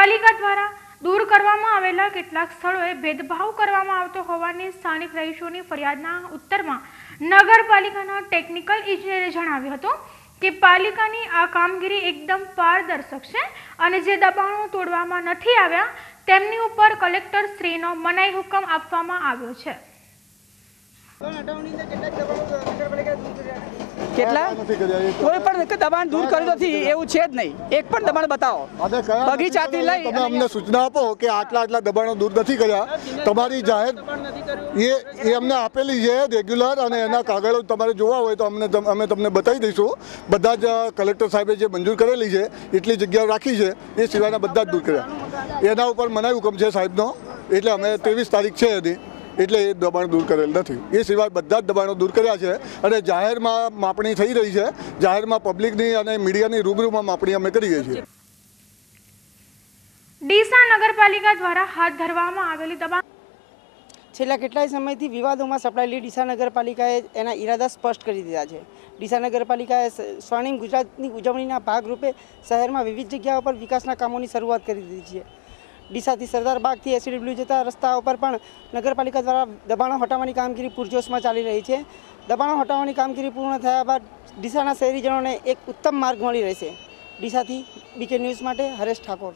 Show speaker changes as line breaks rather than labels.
પાલિકા દ્વારા દૂર કરવામાં આવેલા કેટલાક સ્થળોએ ભેદભાવ કરવામાં આવતો હોવાની સ્થાનિક રહીશોની ફરિયાદના ઉત્તરમાં નગરપાલિકાના ટેકનિકલ ઇજનેરે જણાવ્યું હતું કે પાલિકાની આ કામગીરી એકદમ પારદર્શક છે અને જે દબાણો તોડવામાં નથી આવ્યા, તેમની ઉપર કલેક્ટર શ્રીનો મનાઈ હુકમ આપવામાં આવ્યો છે.
કેટલા? કોઈ પણ દબાણ દૂર કર્યું નથી એવું છે જ નહીં. એક પણ દબાણ બતાવો. બગીચાથી લઈ
તમે અમને સૂચના આપો કે આટલા આટલા દબાણો દૂર નથી કર્યા. તમારી જાહેર એ એ અમને આપેલી છે રેગ્યુલર અને એના કાગળો તમારે જોવા હોય તો અમને અમે તમને બતાવી દઈશું. બધા જ કલેક્ટર સાહેબે જે મંજૂર કરેલી છે એટલી જગ્યાઓ રાખી છે એ સિવાયના બધા જ દૂર કર્યા. એના ઉપર મનાય હુકમ છે સાહેબનો. એટલે અમે ત્રેવીસ તારીખ છે એની. એટલે એ દબાણ દૂર કરેલ નથી. એ સિવાય બધા જ દબાણો દૂર કર્યા છે અને જાહેરમાં માપણી થઈ રહી છે. જાહેરમાં પબ્લિકની અને મીડિયાની રૂબરૂમાં માપણી અમે કરીએ છીએ.
ડીસા નગરપાલિકા દ્વારા હાથ ધરવામાં આવેલી દબાણ
છેલ્લા કેટલાય સમયથી વિવાદોમાં સપડાયેલી ડીસા નગરપાલિકાએ એના ઈરાદા સ્પષ્ટ કરી દીધા છે. ડીસા નગરપાલિકાએ સ્વર્ણિમ ગુજરાતની ઉજવણીના ભાગરૂપે શહેરમાં વિવિધ જગ્યાઓ પર વિકાસના કામોની શરૂઆત કરી દીધી છે. ડીસાથી સરદાર બાગથી એસડીડબ્લ્યુ જતા રસ્તા ઉપર પણ નગરપાલિકા દ્વારા દબાણો હટાવવાની કામગીરી પૂરજોશમાં ચાલી રહી છે. દબાણો હટાવવાની કામગીરી પૂર્ણ થયા બાદ ડીસાના શહેરીજનોને એક ઉત્તમ માર્ગ મળી રહેશે. ડીસાથી બીકે ન્યૂઝ માટે હરેશ ઠાકોર.